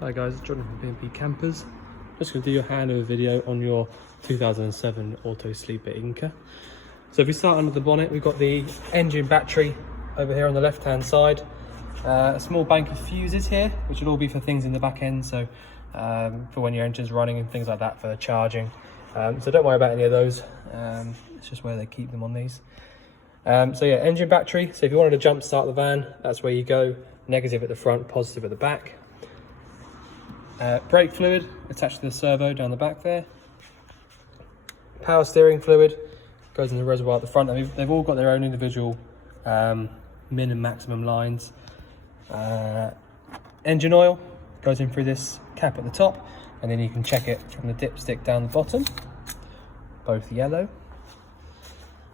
Hi guys, it's John from B&B Campers. Just going to do your handover video on your 2007 Auto Sleeper Inca. So if we start under the bonnet, we've got the engine battery over here on the left hand side. A small bank of fuses here, which will all be for things in the back end, so for when your engine's running and things like that, for charging. So don't worry about any of those, it's just where they keep them on these. So yeah, engine battery. So if you wanted to jump start the van, that's where you go. Negative at the front, positive at the back. Brake fluid attached to the servo down the back there. Power steering fluid goes in the reservoir at the front. I mean, they've all got their own individual min and maximum lines. Engine oil goes in through this cap at the top, and then you can check it from the dipstick down the bottom, both yellow.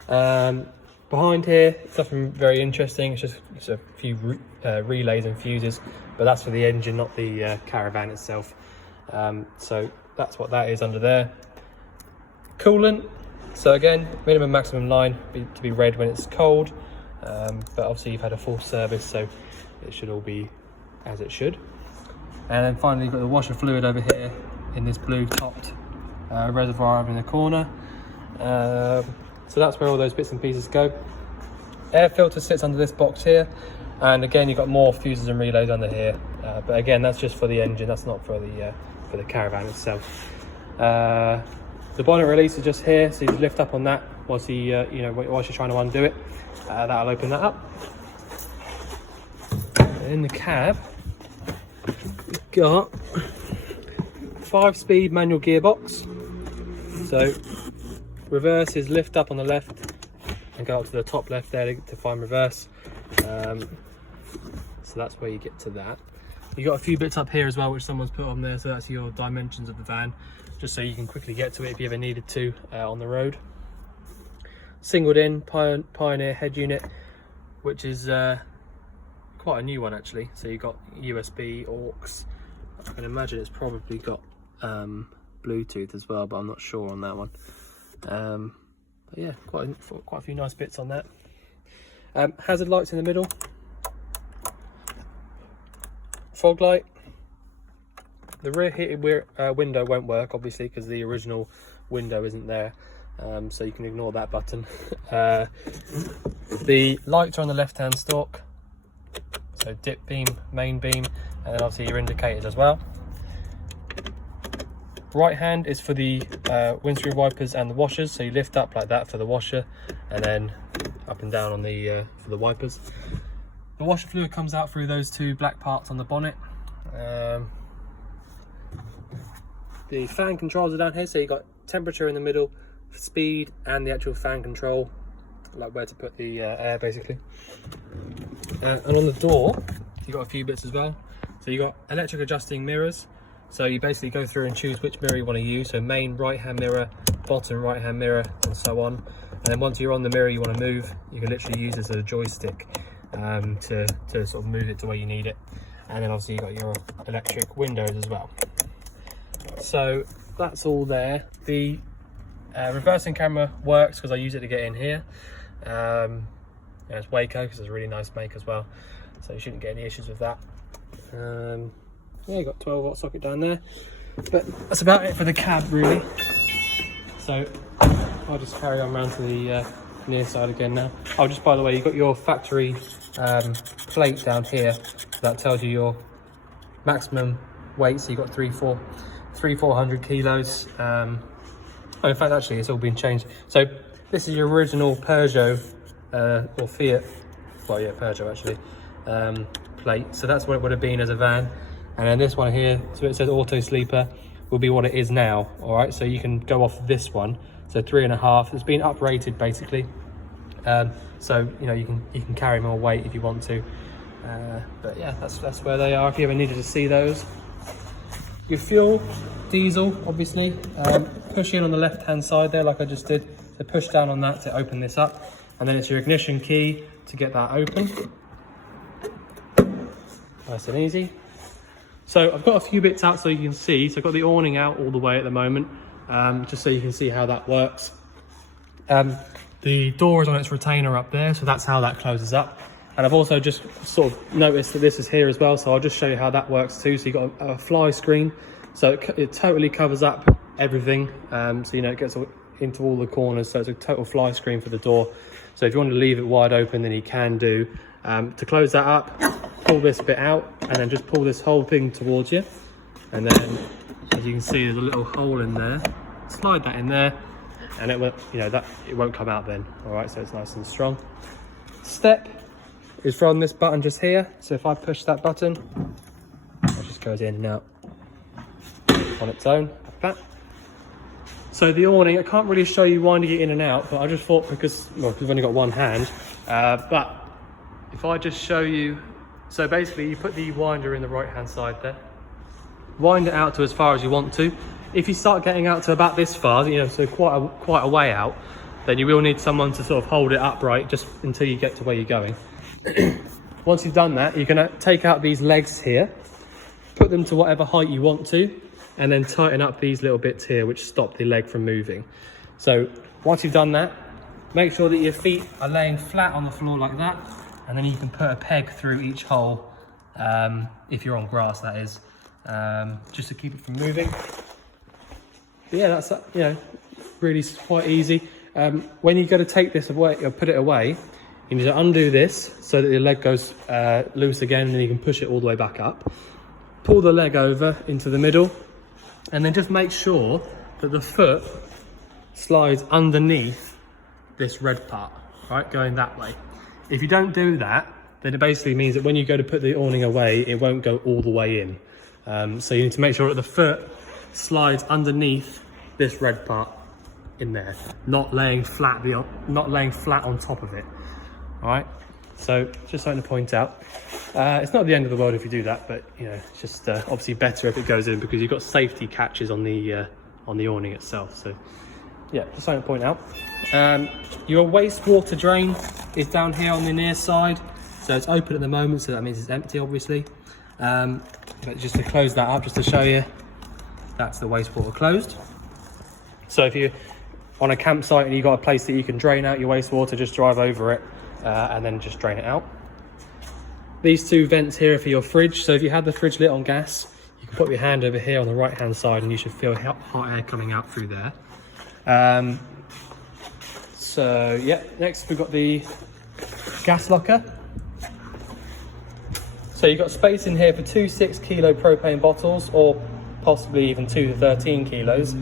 Behind here, nothing very interesting. It's a few relays and fuses, but that's for the engine, not the caravan itself. So that's what that is under there. Coolant. So again, minimum maximum line to be read when it's cold, but obviously you've had a full service, so it should all be as it should. And then finally, you've got the washer fluid over here in this blue topped reservoir over in the corner. So that's where all those bits and pieces go. Air filter sits under this box here, and again you've got more fuses and relays under here, but again that's just for the engine, that's not for the caravan itself. The bonnet release is just here, so you just lift up on that whilst whilst you're trying to undo it. That'll open that up. And in the cab we've got 5-speed manual gearbox. So reverse is lift up on the left and go up to the top left there to find reverse. So that's where you get to that. You got a few bits up here as well which someone's put on there, so that's your dimensions of the van, just so you can quickly get to it if you ever needed to on the road. Singled in Pioneer head unit, which is quite a new one actually. So you've got USB, aux. I can imagine it's probably got Bluetooth as well, but I'm not sure on that one. But yeah, quite a few nice bits on that. Hazard lights in the middle. Fog light. The rear heated window won't work obviously because the original window isn't there, so you can ignore that button. The lights are on the left hand stalk, so dip beam, main beam, and then obviously your indicators as well. Right hand is for the windscreen wipers and the washers, so you lift up like that for the washer, and then up and down on the for the wipers. The washer fluid comes out through those two black parts on the bonnet. The fan controls are down here, so you've got temperature in the middle, speed, and the actual fan control, like where to put the air basically. And on the door, you've got a few bits as well. So you've got electric adjusting mirrors. So you basically go through and choose which mirror you want to use. So main right hand mirror, bottom right hand mirror, and so on. And then once you're on the mirror you want to move, you can literally use this as a joystick to sort of move it to where you need it. And then obviously you've got your electric windows as well. So that's all there. The reversing camera works because I use it to get in here. It's Waco because it's a really nice make as well, so you shouldn't get any issues with that. Yeah, you've got 12-volt socket down there, but that's about it for the cab really. So I'll just carry on round to the near side again now. Oh, just by the way, you've got your factory plate down here that tells you your maximum weight, so you've got 400 kilos. Oh, in fact actually it's all been changed. So this is your original Peugeot or Fiat, well yeah, Peugeot actually, plate. So that's what it would have been as a van. And then this one here, so it says Auto Sleeper, will be what it is now. All right, so you can go off this one. So 3.5. It's been uprated basically. So you can carry more weight if you want to. But yeah, that's where they are. If you ever needed to see those. Your fuel, diesel, obviously. Push in on the left-hand side there, like I just did. So push down on that to open this up, and then it's your ignition key to get that open. Nice and easy. So I've got a few bits out so you can see. So I've got the awning out all the way at the moment, just so you can see how that works. The door is on its retainer up there, so that's how that closes up. And I've also just sort of noticed that this is here as well, so I'll just show you how that works too. So you've got a fly screen, so it totally covers up everything, so you know it gets into all the corners, so it's a total fly screen for the door. So if you want to leave it wide open, then you can do. To close that up, pull this bit out and then just pull this whole thing towards you, and then as you can see there's a little hole in there. Slide that in there and it won't, you know, that it won't come out then. All right, so it's nice and strong. Step is from this button just here, so if I push that button it just goes in and out on its own like that. So the awning, I can't really show you winding it in and out, but I just thought because, well, we've only got one hand, but if I just show you, so basically you put the winder in the right hand side there, wind it out to as far as you want to. If you start getting out to about this far, you know, so quite a way out, then you will need someone to sort of hold it upright just until you get to where you're going. Once you've done that, you're going to take out these legs here, put them to whatever height you want to, and then tighten up these little bits here which stop the leg from moving. So once you've done that, make sure that your feet are laying flat on the floor like that, and then you can put a peg through each hole, if you're on grass that is, just to keep it from moving. But yeah, that's, you know, really quite easy. When you go to take this away or put it away, you need to undo this so that the leg goes loose again, and then you can push it all the way back up. Pull the leg over into the middle, and then just make sure that the foot slides underneath this red part, right, going that way. If you don't do that, then it basically means that when you go to put the awning away, it won't go all the way in. So you need to make sure that the foot slides underneath this red part in there, not laying flat on top of it. All right, so just something to point out. It's not the end of the world if you do that, but you know, it's just obviously better if it goes in, because you've got safety catches on the awning itself. So yeah, just something to point out. Your wastewater drain is down here on the near side, so it's open at the moment, so that means it's empty obviously. But just to close that up, just to show you, that's the wastewater closed. So if you're on a campsite and you've got a place that you can drain out your wastewater, just drive over it and then just drain it out. These two vents here are for your fridge, so if you had the fridge lit on gas, you can put your hand over here on the right hand side and you should feel hot air coming out through there. So yeah, next we've got the gas locker. So you've got space in here for 2 6-kilo propane bottles, or possibly even 2 to 13 kilos.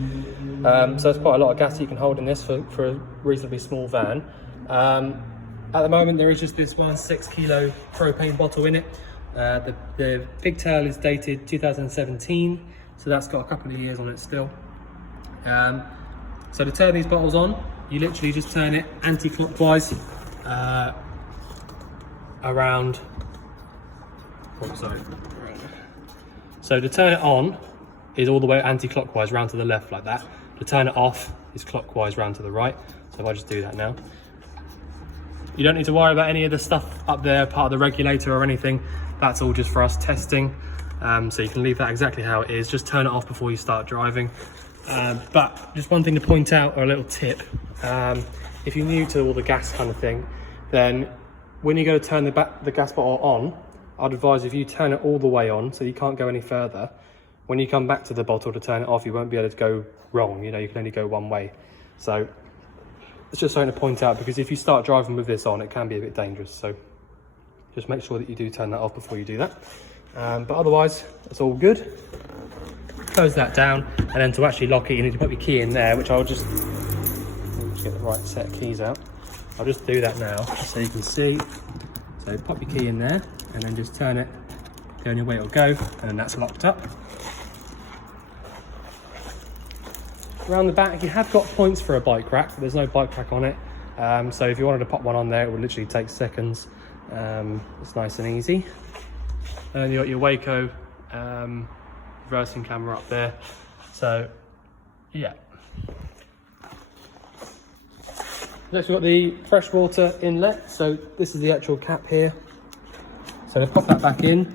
So there's quite a lot of gas you can hold in this for a reasonably small van. At the moment there is just this one 6-kilo propane bottle in it. The pigtail is dated 2017, so that's got a couple of years on it still. So to turn these bottles on, you literally just turn it anti-clockwise around. Oh, sorry. So to turn it on is all the way anti-clockwise round to the left like that. To turn it off is clockwise round to the right. So if I just do that now, you don't need to worry about any of the stuff up there, part of the regulator or anything. That's all just for us testing. So you can leave that exactly how it is. Just turn it off before you start driving. But just one thing to point out, or a little tip, if you're new to all the gas kind of thing, then when you go to turn the gas bottle on, I'd advise if you turn it all the way on so you can't go any further, when you come back to the bottle to turn it off, you won't be able to go wrong. You know, you can only go one way. So it's just something to point out, because if you start driving with this on, it can be a bit dangerous. So just make sure that you do turn that off before you do that. But otherwise, it's all good. Close that down, and then to actually lock it, you need to put your key in there, which I'll just get the right set of keys out. I'll just do that now, just so you can see. So pop your key in there, and then just turn it the only way it'll go, and then that's locked up. Around the back, you have got points for a bike rack, but there's no bike rack on it. So if you wanted to pop one on there, it would literally take seconds. It's nice and easy. And then you got your Waco reversing camera up there. So yeah. Next we've got the freshwater inlet. So this is the actual cap here. So to pop that back in,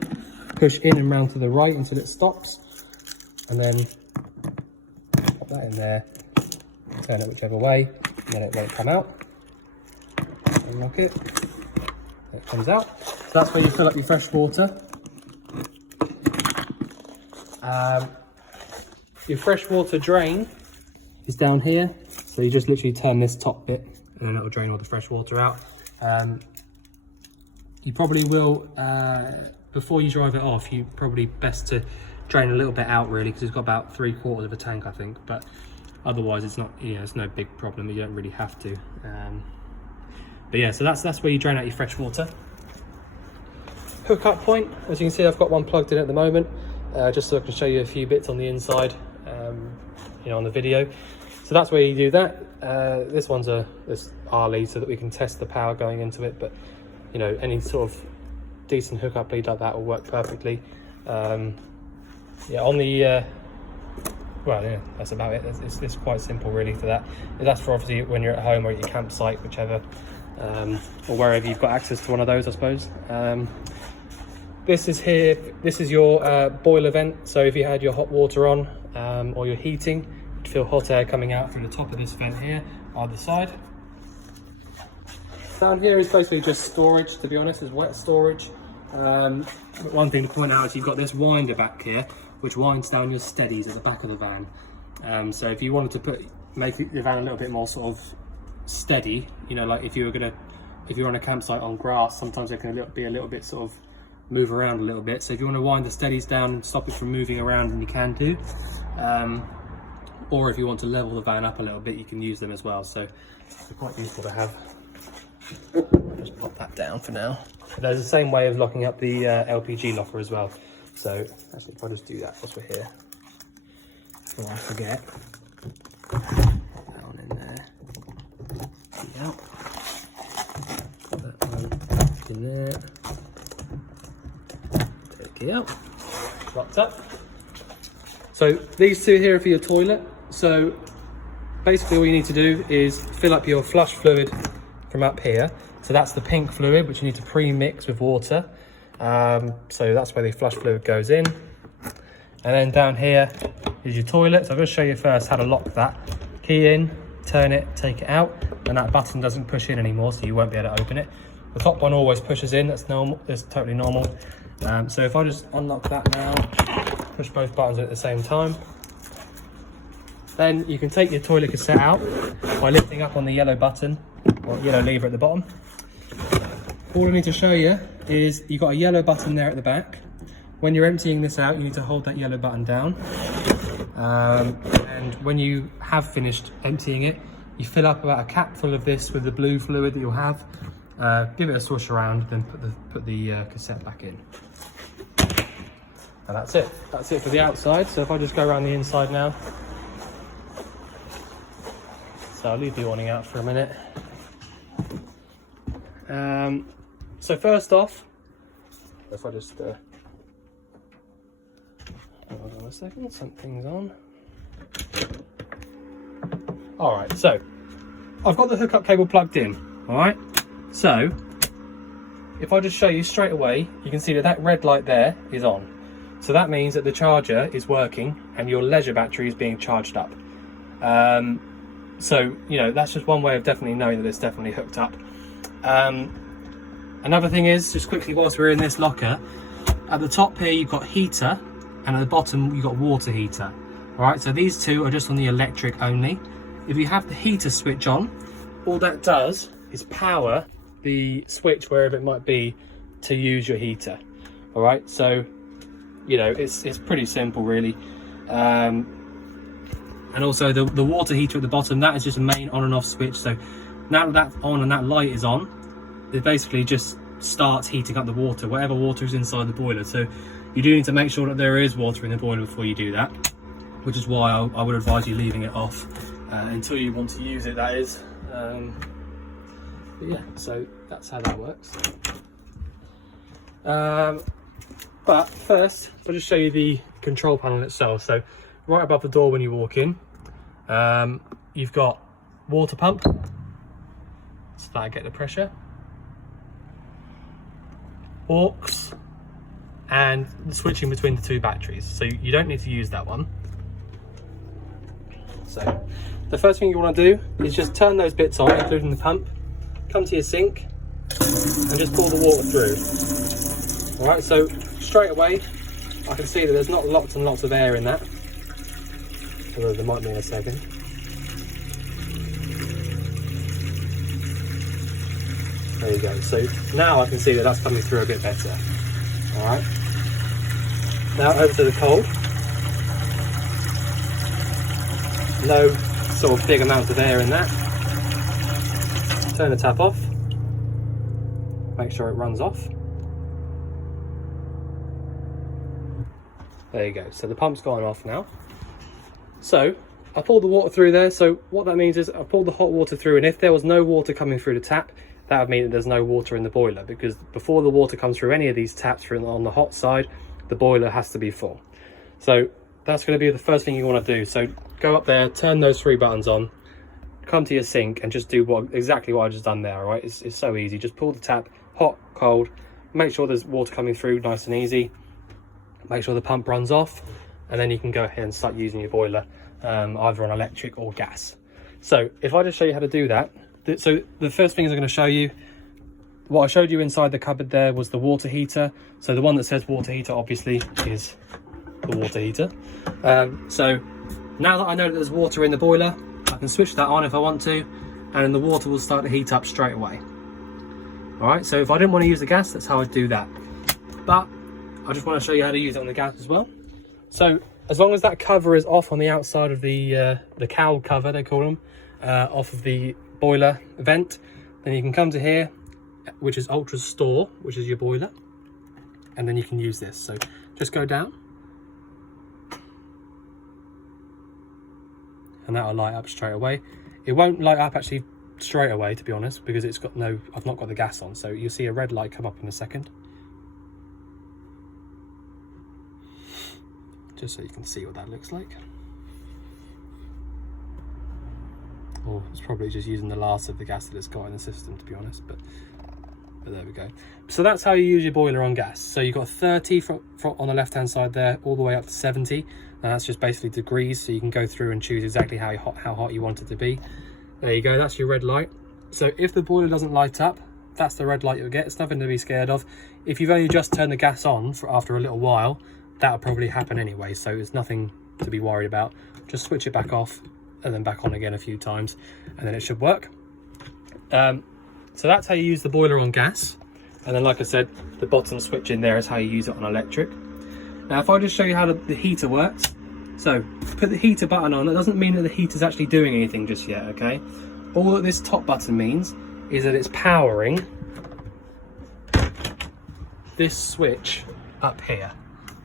push in and round to the right until it stops, and then pop that in there, turn it whichever way, and then it won't come out. Unlock it, it comes out. So that's where you fill up your fresh water. Your fresh water drain is down here. So you just literally turn this top bit and then it'll drain all the fresh water out. You probably will, before you drive it off, you probably best to drain a little bit out really, because it's got about 3/4 of a tank, I think. But otherwise it's not, you know, it's no big problem. You don't really have to. But yeah, so that's where you drain out your fresh water. Hookup point, as you can see, I've got one plugged in at the moment, just so I can show you a few bits on the inside, you know, on the video. So that's where you do that. This one's this R lead so that we can test the power going into it, but you know, any sort of decent hookup lead like that will work perfectly. Yeah, on the well, yeah, that's about it. It's quite simple really for that. That's for obviously when you're at home or at your campsite, whichever, or wherever you've got access to one of those, I suppose. This is your boiler vent. So if you had your hot water on or your heating, you'd feel hot air coming out through the top of this vent here, either side. Down here is basically just storage, to be honest, is wet storage. But one thing to point out is you've got this winder back here, which winds down your steadies at the back of the van. So if you wanted to make your van a little bit more sort of steady, you know, like if you're on a campsite on grass, sometimes it can be a little bit sort of move around a little bit. So if you want to wind the steadies down and stop it from moving around, then you can do. Or if you want to level the van up a little bit, you can use them as well. So they're quite useful to have. Just pop that down for now. There's the same way of locking up the LPG locker as well. So actually, if I just do that whilst we're here, before I forget, pop that on in there. Yeah. Put that one in there. Take it out. Locked up. So these two here are for your toilet. So basically all you need to do is fill up your flush fluid from up here. So that's the pink fluid, which you need to pre-mix with water. So that's where the flush fluid goes in. And then down here is your toilet. So I'm going to show you first how to lock that. Key in, turn it, take it out, and that button doesn't push in anymore, so you won't be able to open it. The top one always pushes in, that's normal, that's totally normal. So if I just unlock that now, push both buttons at the same time, then you can take your toilet cassette out by lifting up on the yellow button, or yellow lever at the bottom. All I need to show you is you've got a yellow button there at the back. When you're emptying this out, you need to hold that yellow button down. And when you have finished emptying it, you fill up about a cap full of this with the blue fluid that you'll have. Give it a swish around, then put the cassette back in. And that's it. That's it for the outside. So if I just go around the inside now. So I'll leave the awning out for a minute. So first off, if I just hold on a second, something's on. All right, so I've got the hookup cable plugged in. All right, so if I just show you straight away, you can see that red light there is on. So that means that the charger is working and your leisure battery is being charged up. So, you know, that's just one way of definitely knowing that it's definitely hooked up. Another thing is, just quickly whilst we're in this locker, at the top here you've got heater, and at the bottom you've got water heater. All right, so these two are just on the electric only. If you have the heater switch on, all that does is power the switch wherever it might be to use your heater. All right, so, you know, it's pretty simple really. And also the water heater at the bottom, that is just a main on and off switch. So now that that's on and that light is on, it basically just starts heating up the water, whatever water is inside the boiler. So you do need to make sure that there is water in the boiler before you do that, which is why I would advise you leaving it off until you want to use it, that is. But yeah, so that's how that works. But first, I'll just show you the control panel itself. So right above the door when you walk in, you've got water pump, so that'll get the pressure, aux, and switching between the two batteries. So you don't need to use that one. So the first thing you want to do is just turn those bits on, including the pump, come to your sink, and just pour the water through. All right, so straight away, I can see that there's not lots and lots of air in that, although there might be in a second. There you go. So now I can see that that's coming through a bit better. All right. Now over to the cold. No sort of big amount of air in that. Turn the tap off. Make sure it runs off. There you go. So the pump's gone off now. So I pulled the water through there. So what that means is I pulled the hot water through, and if there was no water coming through the tap, that would mean that there's no water in the boiler, because before the water comes through any of these taps on the hot side, the boiler has to be full. So that's going to be the first thing you want to do. So go up there, turn those 3 buttons on, come to your sink and just do exactly what I just done there. All right, it's so easy. Just pull the tap, hot, cold, make sure there's water coming through nice and easy, make sure the pump runs off, and then you can go ahead and start using your boiler, either on electric or gas. So if I just show you how to do that. So the first thing is I'm going to show you, what I showed you inside the cupboard there was the water heater. So the one that says water heater obviously is the water heater. So now that I know that there's water in the boiler, I can switch that on if I want to, and the water will start to heat up straight away. All right, so if I didn't want to use the gas, that's how I'd do that. But I just want to show you how to use it on the gas as well. So as long as that cover is off on the outside of the cowl cover, they call them, off of the boiler vent, then you can come to here, which is Ultra Store, which is your boiler, and then you can use this. So just go down, and that'll light up straight away. It won't light up actually straight away, to be honest, because it's got I've not got the gas on, so you'll see a red light come up in a second, just so you can see what that looks like. Or it's probably just using the last of the gas that it's got in the system, to be honest, but there we go. So that's how you use your boiler on gas. So you've got 30 on the left hand side there, all the way up to 70, and that's just basically degrees, so you can go through and choose exactly how hot you want it to be. There you go, that's your red light. So if the boiler doesn't light up, that's the red light you'll get. It's nothing to be scared of. If you've only just turned the gas on after a little while, that'll probably happen anyway, so it's nothing to be worried about. Just switch it back off and then back on again a few times, and then it should work. So that's how you use the boiler on gas. And then, like I said, the bottom switch in there is how you use it on electric. Now if I just show you how the heater works. So put the heater button on. That doesn't mean that the heater's actually doing anything just yet, okay? All that this top button means is that it's powering this switch up here.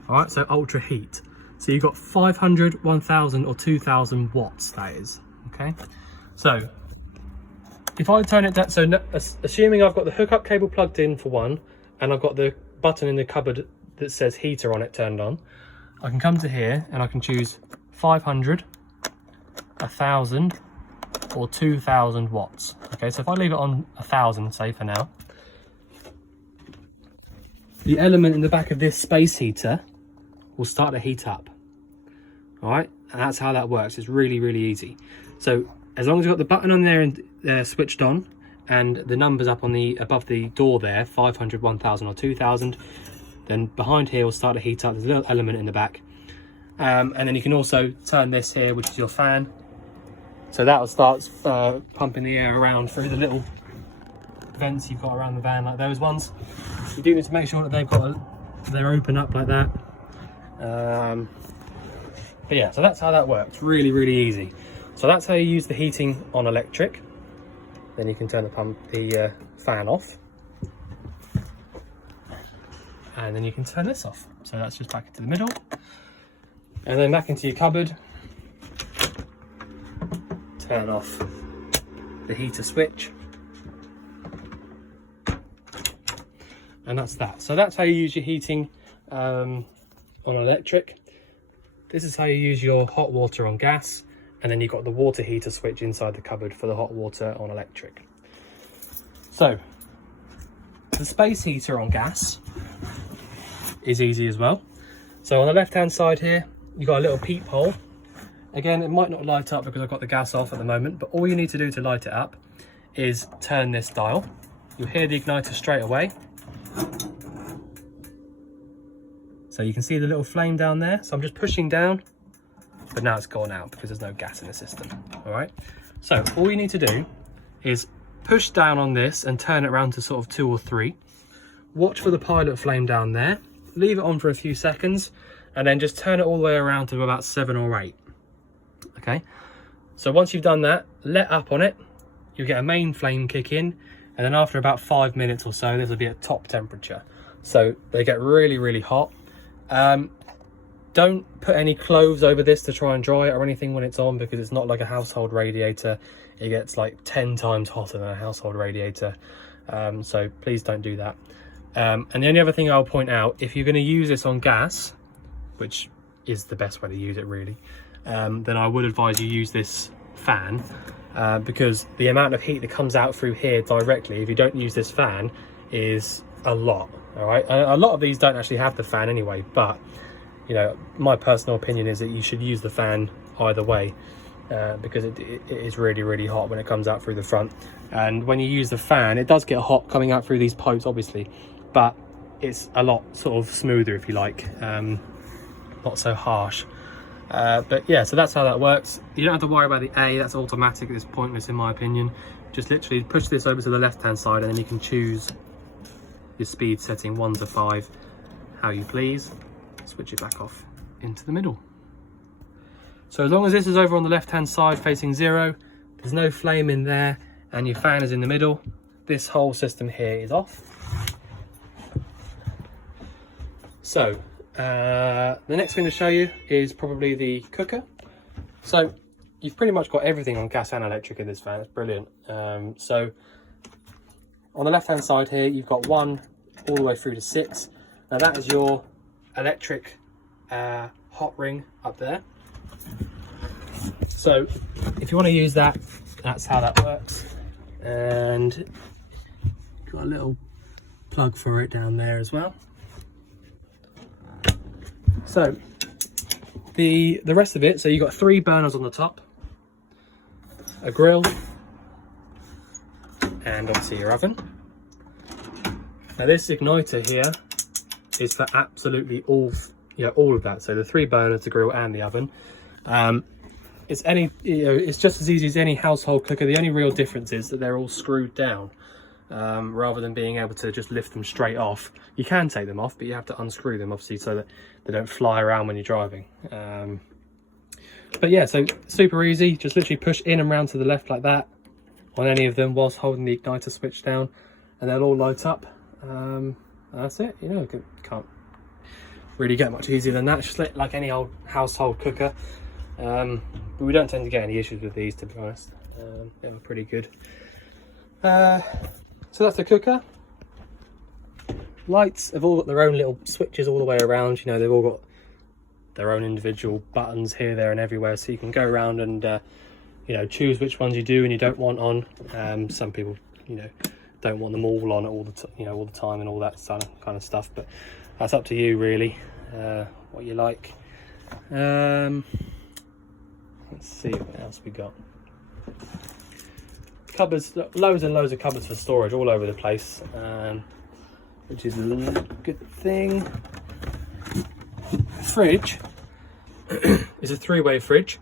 All right, so ultra heat. So you've got 500, 1000 or 2000 watts, that is, okay? So if I turn it down, so assuming I've got the hookup cable plugged in for one, and I've got the button in the cupboard that says heater on it turned on, I can come to here and I can choose 500, 1000 or 2000 watts. Okay, so if I leave it on 1000, say for now, the element in the back of this space heater will start to heat up. All right, and that's how that works. It's really, really easy. So as long as you've got the button on there and switched on, and the numbers up on the above the door there, 500, 1000 or 2000, then behind here will start to heat up. There's a little element in the back, and then you can also turn this here, which is your fan, so that will start pumping the air around through the little vents you've got around the van, like those ones. You do need to make sure that they're open up like that. But yeah, so that's how that works. Really, really easy. So that's how you use the heating on electric. Then you can turn the fan off, and then you can turn this off. So that's just back into the middle, and then back into your cupboard. Turn off the heater switch, and that's that. So that's how you use your heating on electric. This is how you use your hot water on gas, and then you've got the water heater switch inside the cupboard for the hot water on electric. So the space heater on gas is easy as well. So on the left hand side here, you've got a little peephole. Again, it might not light up because I've got the gas off at the moment, but all you need to do to light it up is turn this dial. you'll hear the igniter straight away. So you can see the little flame down there. So I'm just pushing down, but now it's gone out because there's no gas in the system. All right. So all you need to do is push down on this and turn it around to sort of 2 or 3. Watch for the pilot flame down there. Leave it on for a few seconds and then just turn it all the way around to about 7 or 8. Okay. So once you've done that, let up on it. You'll get a main flame kick in. And then after about 5 minutes or so, this will be at top temperature. So they get really, really hot. Don't put any clothes over this to try and dry it or anything when it's on, because it's not like a household radiator. It gets like 10 times hotter than a household radiator. So please don't do that. And the only other thing I'll point out, if you're going to use this on gas, which is the best way to use it really, then I would advise you use this fan, because the amount of heat that comes out through here directly, if you don't use this fan, is a lot. All right, a lot of these don't actually have the fan anyway, but you know, my personal opinion is that you should use the fan either way, because it is really, really hot when it comes out through the front. And when you use the fan, it does get hot coming out through these pipes, obviously, but it's a lot sort of smoother, if you like, not so harsh. But yeah, so that's how that works. You don't have to worry about the A, that's automatic. It's pointless in my opinion. Just literally push this over to the left hand side and then you can choose your speed setting 1 to 5 how you please. Switch it back off into the middle. So as long as this is over on the left hand side facing 0, there's no flame in there, and your fan is in the middle, this whole system here is off. So the next thing to show you is probably the cooker. So you've pretty much got everything on gas and electric in this fan. It's brilliant. So on the left hand side here, you've got 1 all the way through to 6. Now that is your electric hot ring up there. So if you want to use that, that's how that works. And got a little plug for it down there as well. So the rest of it, so you've got 3 burners on the top, a grill, and obviously your oven. Now this igniter here is for absolutely all of that. So the 3 burners, the grill and the oven. It's just as easy as any household cooker. The only real difference is that they're all screwed down, rather than being able to just lift them straight off. You can take them off, but you have to unscrew them obviously so that they don't fly around when you're driving. But yeah, so super easy. Just literally push in and round to the left like that on any of them whilst holding the igniter switch down, and they'll all light up. That's it. You know, can't really get much easier than that. It's just like any old household cooker. But we don't tend to get any issues with these, to be honest. They were pretty good. So that's the cooker. Lights have all got their own little switches all the way around. You know, they've all got their own individual buttons here, there and everywhere, so you can go around and you know, choose which ones you do and you don't want on. Some people, you know, don't want them all on all the time and all that kind of stuff, but that's up to you really, what you like. Let's see what else we got. Cupboards, loads and loads of cupboards for storage all over the place, which is a good thing. Fridge is a 3-way fridge,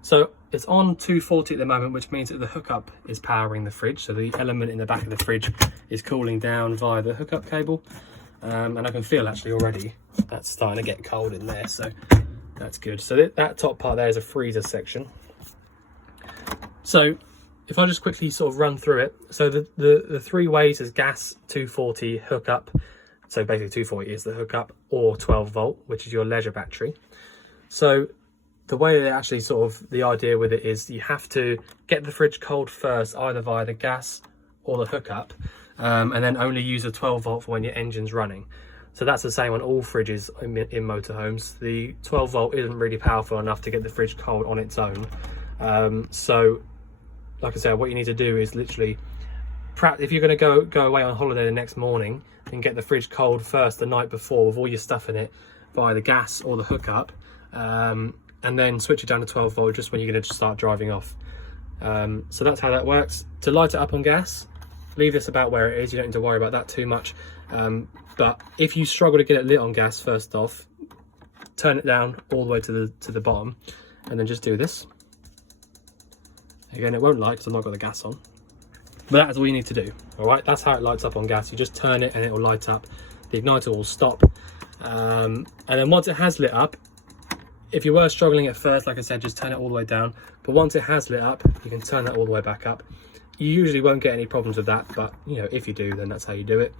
so it's on 240 at the moment, which means that the hookup is powering the fridge, so the element in the back of the fridge is cooling down via the hookup cable, and I can feel actually already that's starting to get cold in there, so that's good. So that top part there is a freezer section. So if I just quickly sort of run through it, so the 3 ways is gas, 240, hookup. So basically 240 is the hookup, or 12 volt, which is your leisure battery. So the way that actually sort of the idea with it is you have to get the fridge cold first, either via the gas or the hookup, and then only use a 12 volt for when your engine's running. So that's the same on all fridges in motorhomes. The 12 volt isn't really powerful enough to get the fridge cold on its own. So like I said, what you need to do is literally, if you're going to go away on holiday the next morning, and get the fridge cold first the night before with all your stuff in it via the gas or the hookup, and then switch it down to 12 volt just when you're going to start driving off. So that's how that works. To light it up on gas, leave this about where it is. You don't need to worry about that too much. But if you struggle to get it lit on gas, first off, turn it down all the way to the bottom, and then just do this. Again, it won't light because I've not got the gas on. But that's all you need to do. All right, that's how it lights up on gas. You just turn it and it will light up. The igniter will stop. And then once it has lit up, if you were struggling at first, like I said, just turn it all the way down. But once it has lit up, you can turn that all the way back up. You usually won't get any problems with that, but you know, if you do, then that's how you do it.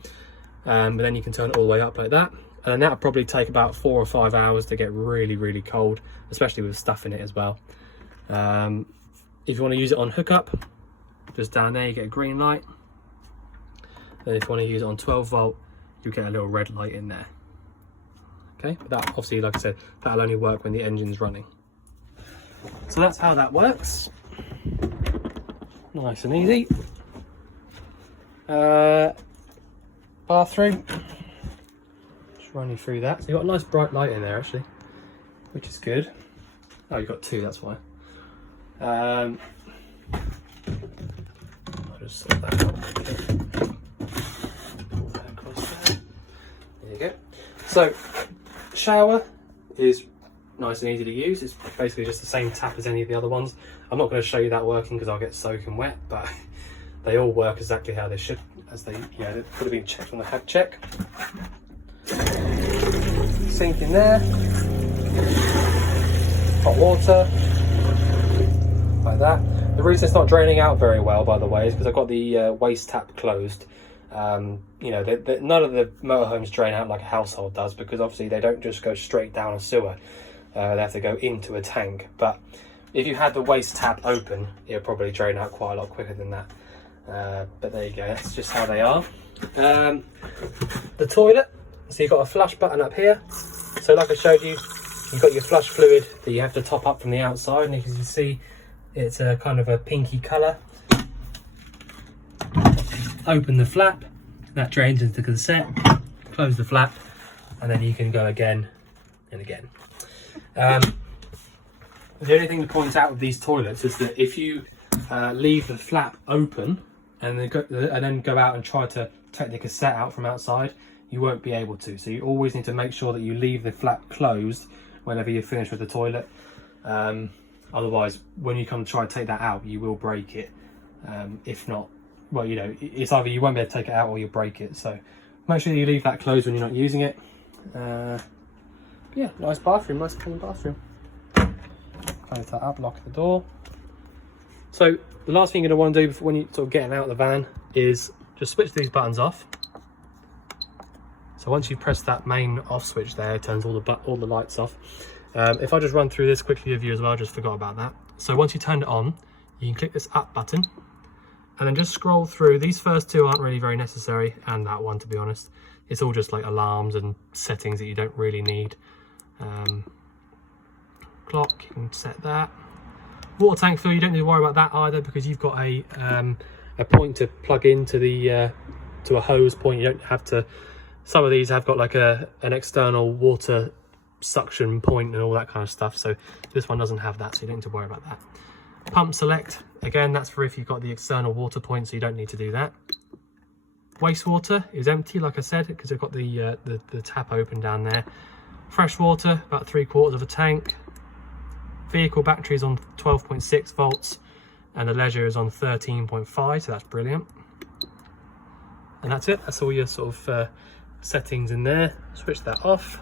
But then you can turn it all the way up like that. And then that'll probably take about 4 or 5 hours to get really, really cold, especially with stuff in it as well. If you want to use it on hookup, just down there you get a green light. Then if you want to use it on 12 volt, you get a little red light in there. Okay, but that obviously, like I said, that'll only work when the engine's running. So that's how that works. Nice and easy. Bathroom. Just run you through that. So you've got a nice bright light in there actually, which is good. Oh, you've got 2, that's why. I'll just sort that out. Pull that across there. There you go. So, shower is nice and easy to use. It's basically just the same tap as any of the other ones. I'm not going to show you that working because I'll get soaking wet, but they all work exactly how they should, as they, you know, they could have been checked on the hack check. Sink in there. Hot water. Like that. The reason it's not draining out very well, by the way, is because I've got the waste tap closed. You know, none of the motorhomes drain out like a household does, because obviously they don't just go straight down a sewer. They have to go into a tank. But if you had the waste tap open, it'll probably drain out quite a lot quicker than that. But there you go, that's just how they are. The toilet, so you've got a flush button up here. So like I showed you, you've got your flush fluid that you have to top up from the outside, and as you can see, it's a kind of a pinky colour. Open the flap, that drains into the cassette, close the flap, and then you can go again and again. The only thing to point out with these toilets is that if you leave the flap open and then go out and try to take the cassette out from outside, you won't be able to. So you always need to make sure that you leave the flap closed whenever you're finished with the toilet. Otherwise, when you come to try to take that out, you will break it. If not, well, you know, it's either you won't be able to take it out or you'll break it. So make sure you leave that closed when you're not using it. Yeah, nice bathroom, nice clean bathroom. Close that up, lock the door. So the last thing you're going to want to do before, when you're sort of getting out of the van, is just switch these buttons off. So once you press that main off switch there, it turns all the lights off. If I just run through this quickly with you as well, I just forgot about that. So once you turn it on, you can click this up button and then just scroll through. These first 2 aren't really very necessary, and that one, to be honest. It's all just like alarms and settings that you don't really need. Clock, you can set that. Water tank fill, you don't need to worry about that either, because you've got a point to plug into the to a hose point. You don't have to. Some of these have got like an external water suction point and all that kind of stuff, so this one doesn't have that, so you don't need to worry about that. Pump select, again, that's for if you've got the external water point, so you don't need to do that. Wastewater is empty, like I said, because I've got the tap open down there. Fresh water, about 3/4 of a tank. Vehicle battery is on 12.6 volts, and the leisure is on 13.5, so that's brilliant. And that's it, that's all your sort of settings in there. Switch that off.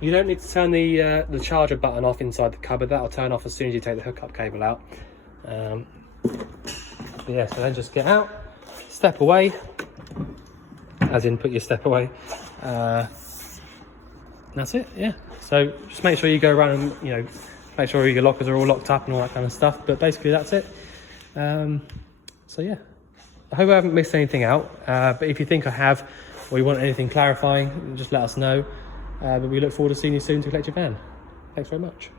You don't need to turn the charger button off inside the cupboard. That'll turn off as soon as you take the hookup cable out. Yeah, so then just get out, step away, as in put your step away. That's it, yeah. So just make sure you go around and, you know, make sure your lockers are all locked up and all that kind of stuff. But basically that's it. So yeah, I hope I haven't missed anything out. But if you think I have, or you want anything clarifying, just let us know. But we look forward to seeing you soon to collect your van. Thanks very much.